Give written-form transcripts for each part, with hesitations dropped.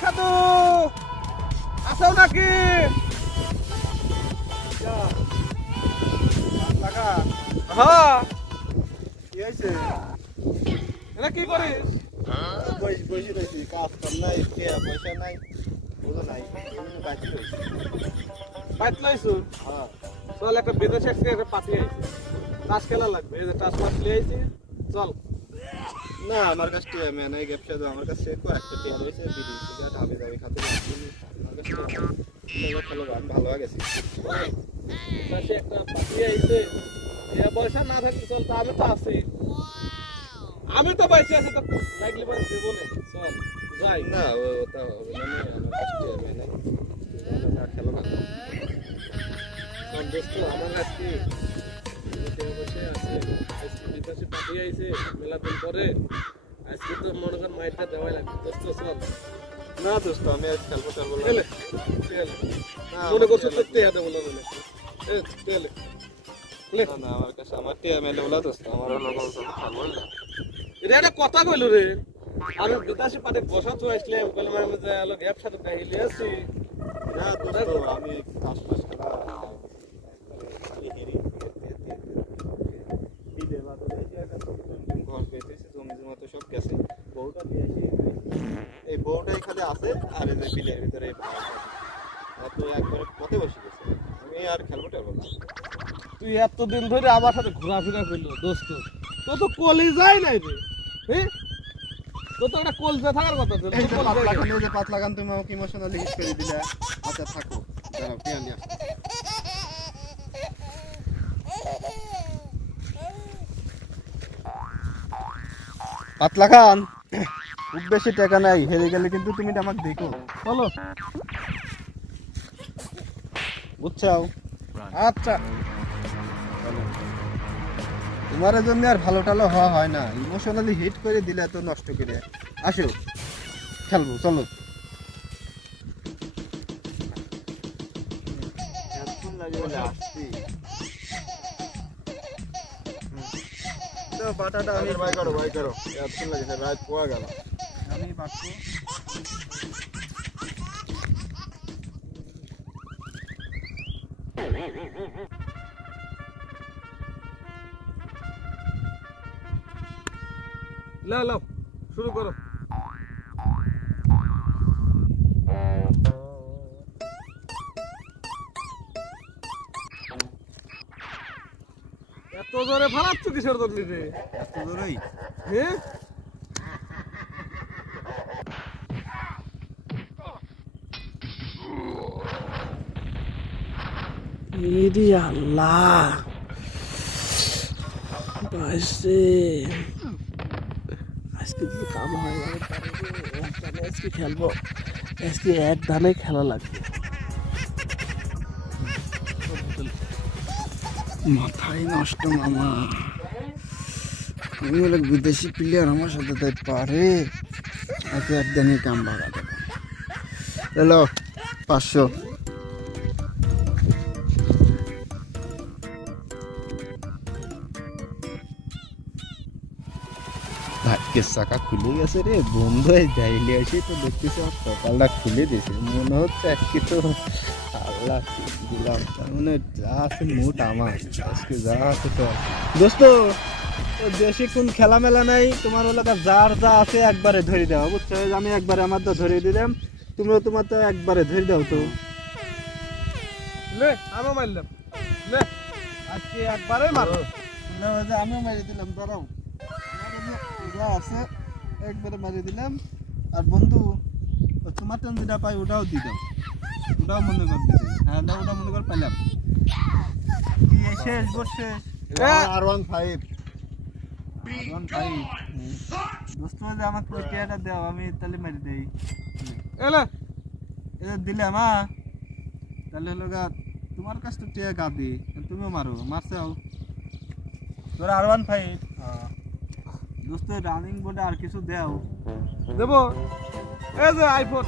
সাধু আছো নাকি? হ্যাঁ কি হয়েছে? এটা কি করিস? বসে রয়েছি, কাজ কাম নাই, পয়সা নাই, বুঝো নাই, বাকি রয়েছে। বাইত লাইছু হ্যাঁ, চল একটা বিদেশ একটা পাঠিয়ে আইছি, তাস খেলা লাগবে। এই যে তাস মাছ লিয়ে আইছি, চল। না আমার কাছে টিয়া মেয়ে নাই, ব্যবসা তো আমার কাছে কয়েকটা টিয়া রয়েছে, বিড়ি সিগারেট হাবি দাবি খাতে পারছি। আমার কাছে খেলো গান ভালো হয়ে গেছে। তাসে একটা পাঠিয়ে আইছে, এ পয়সা না থাকলে চল, তা আমি তো আছি, আমি তো বাইসে আছি, তো লাগলে পরে দেবো না। চল যাই। না ওটা হবে না, আমার কাছে টিয়া মেয়ে নাই, খেলো গান। সব দোস্ত আমার আজকে বসে আছে, আজকে বিদেশে পাঠিয়ে আইছে মেলা দিন পরে। আজকে তো মনে কর মাইটটা দেওয়াই লাগবে। দোস্ত চল। না দোস্ত, আমি আর খেলবো টেলবো না। তেলে মনে করছো তো তেয়াতে বলে বলে তেলে না না, আমার কাছে আমার টিয়া মেয়ে বলা দোস্ত, আমার হলো খেলবো না। এটা একটা কথা কইলো রে, আমি বিদেশে পাঠিয়ে বসা তো আসলাম, বললাম আমি যে আলো গ্যাপ সাথে গাইলে আছি। না দোস্ত, আমি কাজ ফাজ খেলা ঘর পেয়েছি, জমি জমা তো সব গেছে, বউটা নিয়ে আসি, এই বউটাই খালি আছে, আর এই যে বিলের ভিতরে তো একবারে পথে বসে গেছে। আমি আর খেলবো টেলবো না। তুই এতদিন ধরে আমার সাথে ঘোরাফেরা করলো দোস্ত, তো তো কলেজাই নাই রে। হ্যাঁ, তো তো একটা কলজা থাকার কথা ছিল। এই যে পাতলা গান, এই যে পাতলা গান তুমি আমাকে ইমোশনালি হিট করে দিলে। আচ্ছা থাকো, দাঁড়াও টিয়া নিয়ে আসো। পাতলা খান, খুব বেশি টাকা নাই, হেরে গেলে কিন্তু তুমি আমাকে দেখো, চলো। বুঝছাও? আচ্ছা তোমার জন্য আর ভালো টালো হওয়া হয় না, ইমোশনালি হিট করে দিলে তো নষ্ট করে। আসো খেলবো, চলো। বাটাটা আমি বাই করো এতক্ষণ লাগে, রাত পোয়া গেল, আমি বাটবো। লাও লাও শুরু করো। এত জোরে ফালাচ্ছ কিসের জন্য রে? এত দূরই হ্যাঁ, ইরি আল্লাহ বাইসে, আজকে যদি কাম হয় আজকে খেলবো, আজকে এক ধানে খেলা লাগবে। মাথায় নষ্ট মামা, আমি বলে বিদেশি প্লেয়ার আমার সাথে তাই পারে, আজকে একদিনই কাম ভাগা দেবো। এলো 500। ভাগ্যের চাকা খুলে গেছে রে বন্ধু, যাইলে আসি তো দেখতেছি আমার কপালটা খুলে দিয়েছে, মনে হচ্ছে এক কিছু আল্লাহ দিলাম, তার মানে যা আছে মোট আমার, আজকে যা আছে তো দোস্ত, দেশে কোন খেলা মেলা নাই, তোমার এলাকা যার যা আছে একবারে ধরে দাও, বুঝছো? আমি একবারে আমার তো ধরে দিলাম, তুমিও তোমার তো একবারে ধরে দাও তো। লে আমিও মারলাম, লে আজকে একবারে মারো। আমিও মারিয়ে দিলাম, দাঁড়াও, যা আছে একবারে মারিয়ে দিলাম। আর বন্ধু, তোমার টান যেটা পাই ওটাও দিয়ে দাও, ওটাও মনে কর দিতে। হ্যাঁ না, ওটা মনে কর পাইলাম। কি শেষ বসে R15 দোস্ত, আমার টিয়াটা দাও, আমি তাহলে মারি দেই। এলে এটা দিলাম, তাহলে হলো গা তোমার কাছ তো টিয়া গাদি, তুমিও মারো, মারছাও তোর R15। দোস্ত রানিং বোর্ডে আর কিছু দেও দেবো, এই যে আইফোন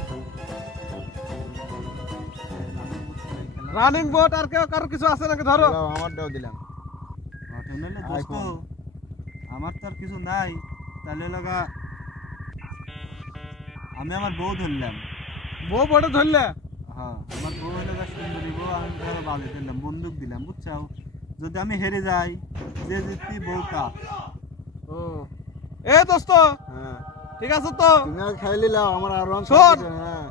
রানিং বোট। আর কেউ কারো কিছু আছে নাকি? ধরো আমারটাও দিলাম। দোস্ত আমার তো আর কিছু নাই, তাহলে লগা আমি আমার বউ ধরলাম, বউ বড় ধরলে হ্যাঁ আমার বউ হলো যা সুন্দরী বউ, আমি তাহলে বাজে দিলাম, বন্দুক দিলাম, বুঝছো? যদি আমি হেরে যাই, যে জিতবি বউটা। ও এ দোস্ত হ্যাঁ ঠিক আছে তো তুমি আর খাইলে লাও, আমার আর শোন। হ্যাঁ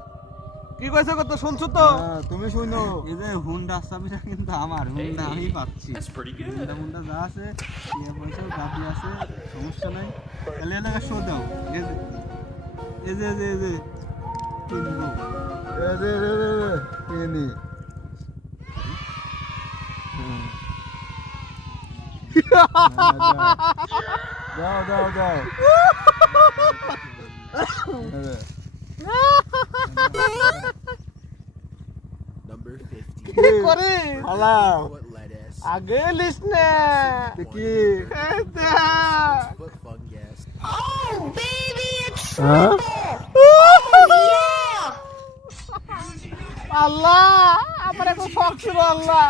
কি কইছে কত শুনছো তো? তুমি শুনো, এই যে হুন্ডা চাবিটা কিন্তু আমার, হুন্ডা আমি পাচ্ছি। হুন্ডা মুন্ডা যা আছে, টিয়া পয়সা গাড়ি আছে, সমস্যা নাই। তাহলে এলাকা শো দাও। এই যে কিনবো, কিনি। দাও দাও দাও। Number 50. কি করে হালাও What lettuce? আগে লিস না কি What fungus? হ্যাঁ আল্লাহ আমার এখন শখ ছিল আল্লাহ।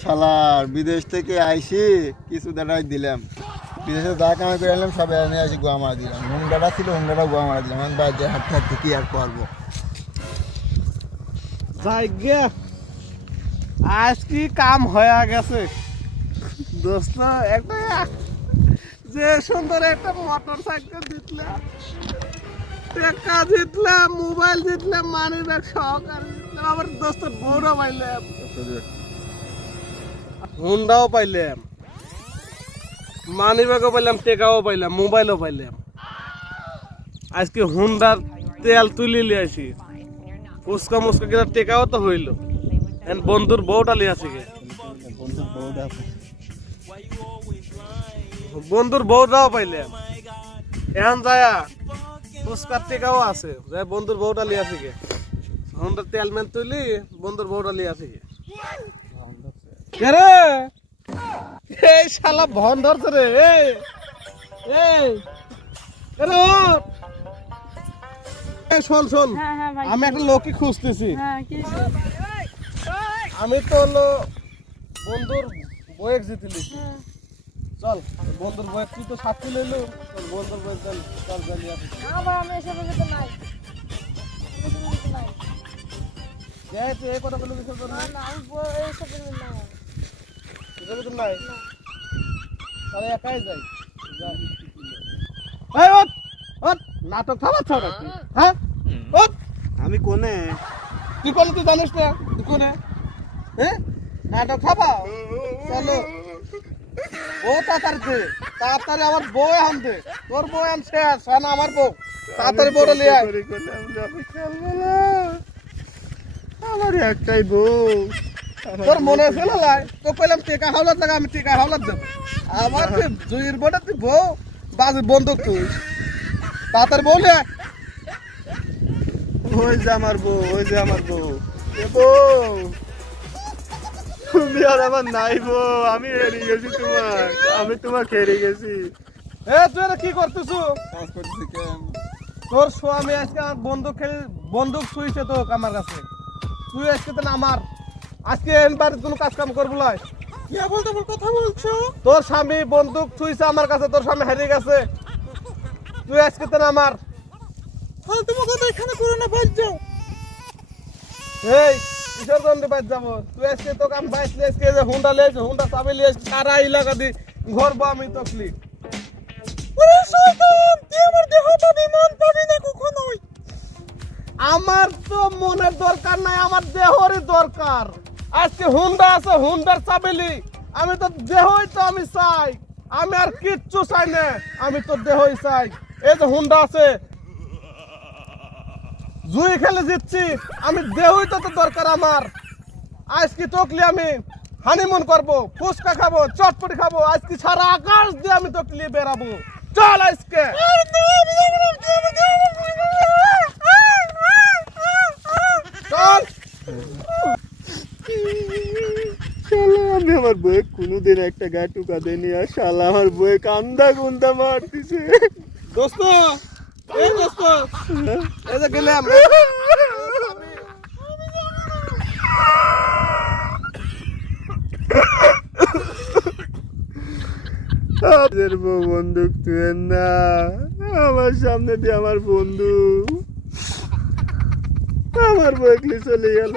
শালার বিদেশ থেকে আইসি কিছু দাঁড়াই দিলাম, বিদেশে যা কামাই করে আনলাম সব এনে আসি গোয়া মারা দিলাম। হুন্ডাটা ছিল, হুন্ডাটা গোয়া মারা দিলাম। আমি বাড়িতে হাঁটতে হাঁটতে কি আর করবো। জায়গা আজ কি কাম হয়ে গেছে দোস্ত। একটা যে সুন্দর একটা মোটর সাইকেল জিতলাম, টাকা জিতলাম, মোবাইল জিতলাম, মানি ব্যাগ সহকারে জিতলাম, আবার দোস্ত বউরা পাইলাম, হুন্ডাও পাইলাম, মানি ব্যাগও পাইলাম, টেকাও পাইলাম, মোবাইলও পাইলাম। আজকে হুন্ডার তেল তুলি লিয়ে আসি, ফুচকা মুচকা কিনা টেকাও তো হইল। বন্ধুর বউটা লিয়ে আসি গে, বন্ধুর বউটাও পাইলাম। এখন যায়া ফুচকার টেকাও আছে, যাই বন্ধুর বউটা লিয়ে আসি গে। হুন্ডার তেল মেন তুলি, বন্ধুর বউটা লিয়ে আসি গে। কে রে? এই শালা ভন ধরছে রে। এই এই এরে ওঠ। এই শোন শোন, হ্যাঁ হ্যাঁ ভাই, আমি একটা লোককে খুঁজতেছি। হ্যাঁ কি আমি তো হলো বন্ধুর বয়েক জিতিলি। হ্যাঁ। চল বন্ধুর বয়েক, তুই তো সাথী লইলো, চল বন্ধুর বয়েক চল চল জ্বালিয়ে আসি। আবার আমি এসবের ভিতরে নাই, এসবের ভিতরে নাই। যাই তুই এই কথা বলে কিছু কর না না আমি এসবের ভিতরে নাই। কিছু নাই, তাহলে একাই যাই। এই ওঠ ওঠ, নাটক থামাচ্ছ নাকি? হ্যাঁ ওঠ। আমি কোনে তুই কোন, তুই জানিস না তুই কোনে? হ্যাঁ নাটক খাবা, চলো ও তাড়াতাড়ি দে, তাড়াতাড়ি আমার বউ এখন দে, তোর বউ এখন শেষ, এখন আমার বউ, তাড়াতাড়ি বউটা লিয়ে আয়। আমার একটাই বউ। তোর মনে ছিল লাই, তো কইলাম টিকা হাওলাত লাগা, আমি টিকা হাওলাত দেবো। আমার তুই জুইয়ের বউটা তুই বউ, বাজে বন্দুক তুই, তাড়াতাড়ি বউ লিয়ে আয়। ওই যে আমার বউ, ওই যে আমার বউ। এ বউ, তুমি আর আমার নাই বউ, আমি হেরে গেছি তোমার, আমি তোমাকে হেরে গেছি। এ তুই এটা কি করতেছ? কাজ করতেছি কেন? তোর স্বামী আজকে আমার বন্দুক ছুঁইছে তো আমার কাছে, তুই আজকে তো না আমার, আজকে এনবার কোনো কাজ কাম করবো লাই। কি বলতে কথা বলছো? তোর স্বামী বন্দুক ছুঁইছে আমার কাছে, তোর স্বামী হারিয়ে গেছে, তুই আজকে তো না আমার। তাহলে তোমাকে তো এখানে পুরো না বাজ যাও। এই কিশোর গন্ধে বাদ যাবো, তুই আজকে তোকে আমি বাইক লিয়ে আজকে যে হুন্ডা লিয়েছে, হুন্ডা চাবি লিয়ে আজকে সারা এলাকা দি ঘরবো আমি তকলি। আমার তো মনের দরকার নাই, আমার দেহরই দরকার। আজকে হুন্ডা আছে, হুন্ডার চাবিলি, আমি তো দেহই তো আমি চাই, আমি আর কিচ্ছু চাই না, আমি তো দেহই চাই। এই যে হুন্ডা আছে, জুই খেলে জিতছি, আমি দেহই তো দরকার আমার। আজকে তকলি আমি হানিমুন করবো, ফুচকা খাবো, চটপটি খাবো, আজকে সারা আকাশ দিয়ে আমি তকলি বেরাবো। চল আজকে। চল। শালা আমি আমার বউয়ে কোনোদিন একটা গায়ে টুকা দেয়নি, আর শালা আমার বউয়ে কান্দা গুন্দা মারতেছে। দোস্ত এই দোস্ত, এই যে গেলাম। বউ বন্দুক তুই না। আমার সামনে দিয়ে আমার বন্ধু আমার বকলি চলে গেল।